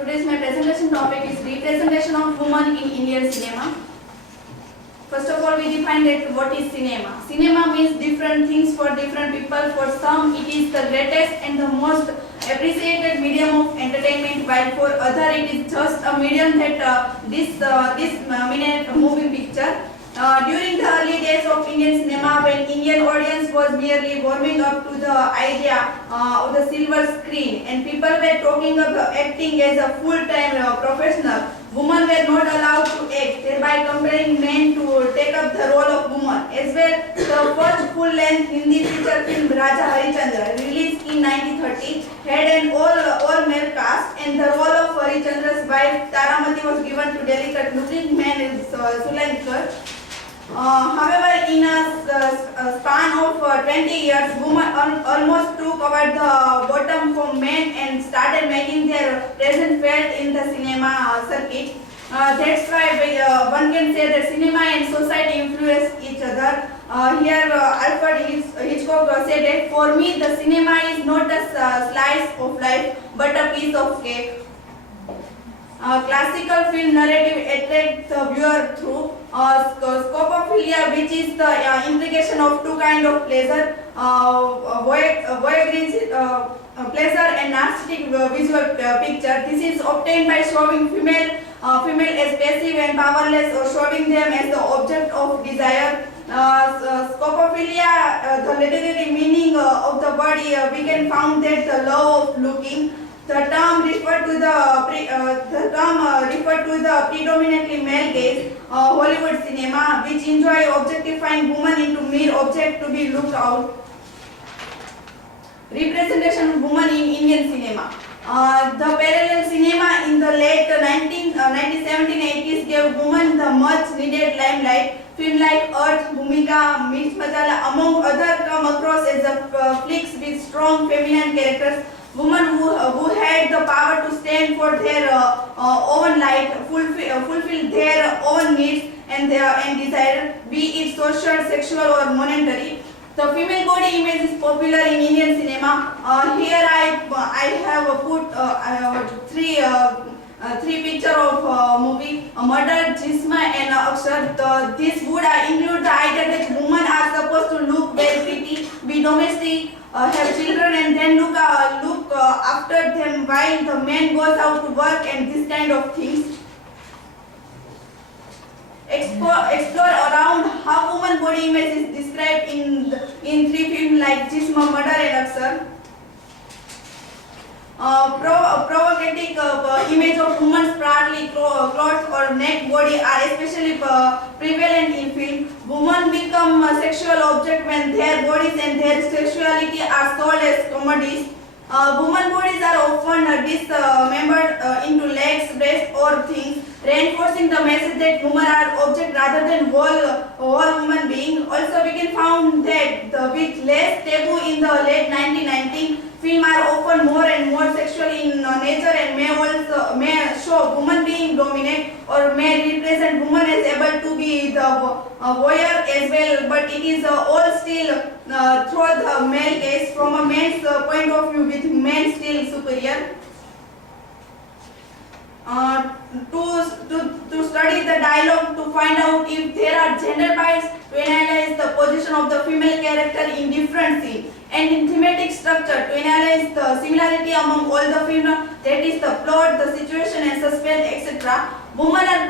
today's my presentation topic is representation of women in Indian cinema. First of all, we define that what is cinema. Cinema means different things for different people. For some, it is the greatest and the most appreciated medium of entertainment, while for other, it is just a medium that this minute moving picture. During the early days of Indian cinema, when Indian audience was merely warming up to the idea of the silver screen, and people were talking about acting as a full-time professional, women were not allowed to act, thereby compelling men to take up the role of woman. As well, the first full-length Hindi feature film Raja Harishchandra, released in 1930, had an all-male cast, and the role of Harishchandra's wife Taramati was given to delicate-looking man Sulankar. However, in a span of 20 years, women almost took over the bottom from men and started making their presence felt in the cinema circuit. That's why one can say that cinema and society influence each other. Here, Alfred Hitchcock said that, "For me, the cinema is not a slice of life, but a piece of cake." Classical film narrative attracts the viewer through scopophilia, which is the implication of two kinds of pleasure, voyeuristic pleasure and narcissistic visual picture. This is obtained by showing female as passive and powerless, or showing them as the object of desire. Scopophilia, the literary meaning of the word, we can found that the love of looking. The term referred to the predominantly male gaze Hollywood cinema, which enjoy objectifying women into mere object to be looked out. Representation of women in Indian cinema. The parallel cinema in the late 1970s gave women the much needed limelight. Films like Earth, Bhumika, Mirch Masala, among others, come across as flicks with strong feminine characters. Women who had the power to stand for their own light, fulfill their own needs and desire, be it social, sexual, or monetary. The female body image is popular in Indian cinema. Here I have put three picture of movie Murder, Jisma, and Akshar. This would include the idea that women are supposed to look very pretty, be domestic, have children, and then look after them while the man goes out to work, and this kind of things. Explore around how woman body image is described in three films like Jisma, Murder, and Akshar. Provocative image of women's partly clothed or naked body are especially prevalent in film. Women become a sexual object when their bodies and their sexuality are sold as commodities. Women bodies are often dismembered into legs, breasts, or things, reinforcing the message that women are object rather than whole human being. Also, we can find that with less taboo in the late 1990s, films are often more and more sexual in nature and may show women being dominant, or may represent women as able to be the voyeur as well, but it is all still through the male gaze, from a man's point of view, with men still superior. To study the dialogue, to find out if there are gender bias, to analyze the position of the female character in different scenes, and in thematic structure, to analyze the similarity among all the films, that is the plot, the situation and suspense, etc. Women are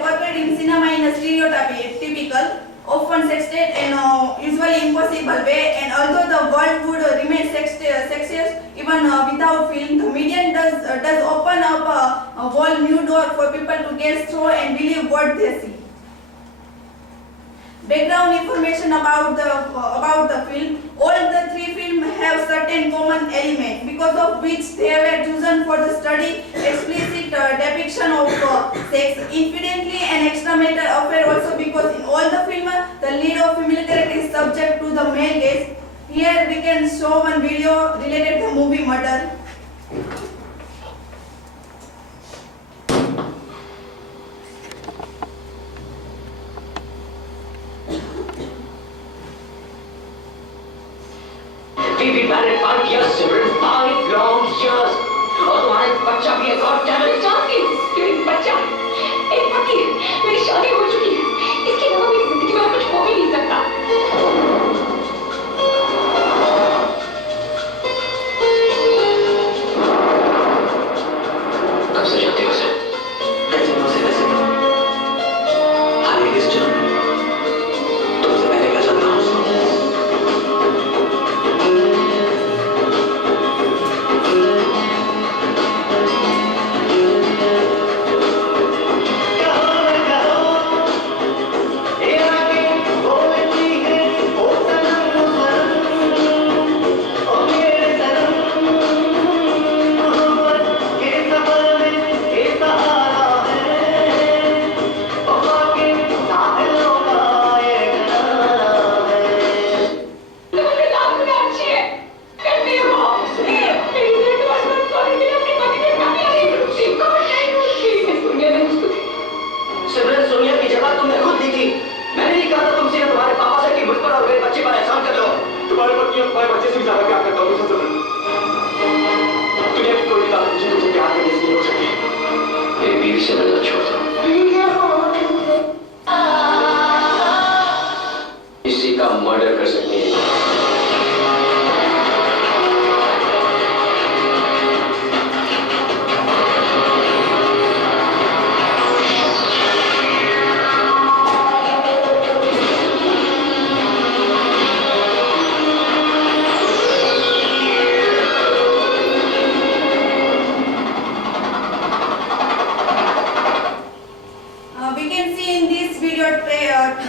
portrayed in cinema in a stereotypical, often sexist and usually impossible way, and although the world would remain sexist even without film, the medium does open up a whole new door for people to get through and believe what they see. Background information about the film. All the three films have certain common elements, because of which they were chosen for the study. Explicit depiction of sex, infinitely and extramarital affair, also because in all the films the lead of female character is subject to the male gaze. Here we can show one video related to the movie Murder. We've been married 5 years, Cyril. 5 long years. और तुम्हारे बच्चा भी एक और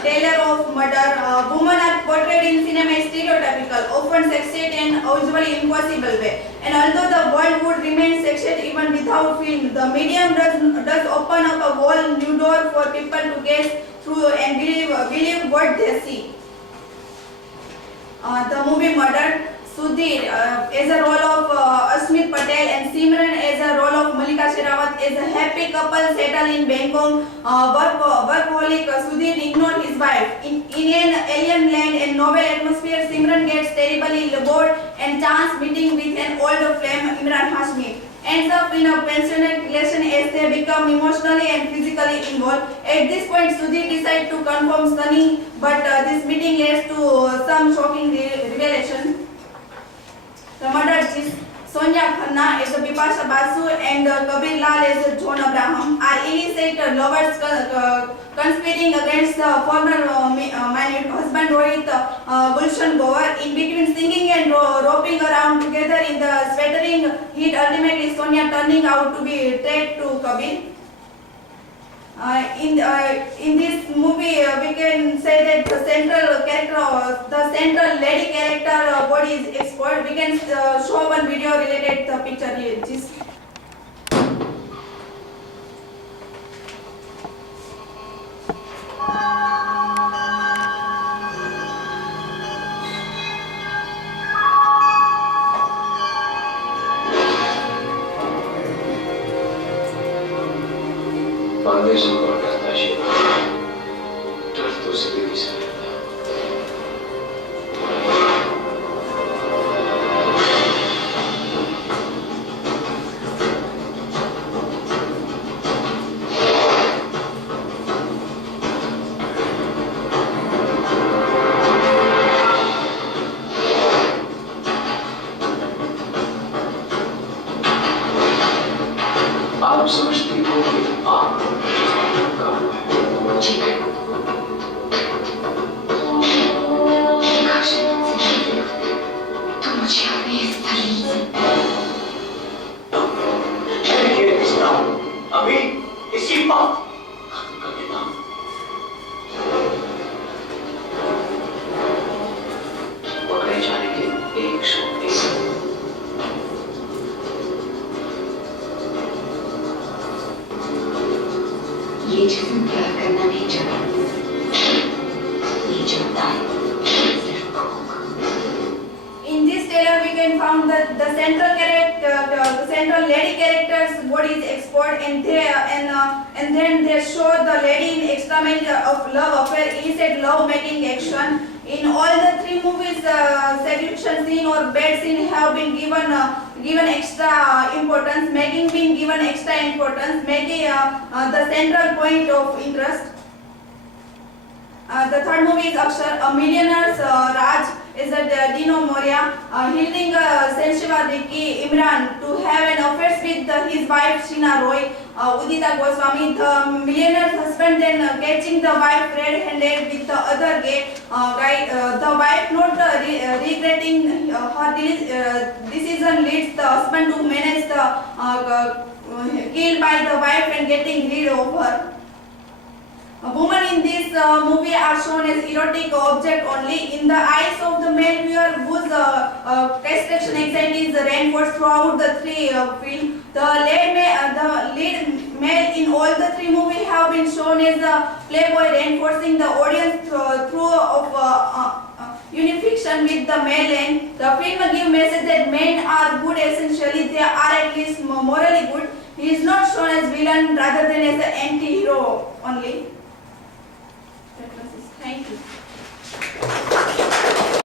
tale of murder. Women are portrayed in cinema as stereotypical, often sexist and usually impossible way. And although the world would remain sexist even without film, the medium does open up a whole new door for people to gaze through and believe what they see. The movie Murder. Sudhir as a role of Asmit Patel and Simran as a role of Malika Sherawat is a happy couple settled in Bangkok. Workaholic Sudhir ignored his wife. In an alien land and novel atmosphere, Simran gets terribly bored and chance meeting with an old flame, Imran Hashmi. Ends up in a passionate relation as they become emotionally and physically involved. At this point, Sudhir decides to confirm Sunny, but this meeting leads to some shocking revelation. The murdered is Sonia Khanna as Bipasha Basu and Kabir Lal as John Abraham are innocent lovers conspiring against the former married husband Rohit Gulshan Govar. In between singing and roping around together in the sweltering heat, ultimately Sonia turning out to be tied to Kabir. In this movie, we can say that the central lady character body is expert. We can show one video related to the picture here. Just foundation को हटाता शिवा डर तो से भी सही था आप समझती हो कि आप अभी इसी बात खत्म कर देना पकड़े जाने के एक शौक ये जिस्म प्यार करना नहीं चाहता, ये चाहता है सिर्फ भूख। in this trailer, we can find that the central lady character's body is expert, and then they show the lady in experiment of love affair, illicit love making action. In all the three movies, seduction scene or bed scene have been given extra importance, making the central point of interest. The third movie is Akshar, a millionaire's Raj is a Dino Moria, hilding Senshiva Ricky Imran to have an affair with his wife Sheena Roy, Udita Goswami. The millionaire's husband then catching the wife red-handed with the other gay guy. The wife not regretting her decision leads the husband to manage the killed by the wife and getting rid of her. Women in this movie are shown as erotic object only. In the eyes of the male viewer whose castration anxiety is reinforced throughout the three film, the lead male in all the three movies have been shown as a playboy, reinforcing the audience through unification with the male end. The film gives message that men are good essentially, they are at least morally good. He is not shown as villain rather than as an anti-hero only.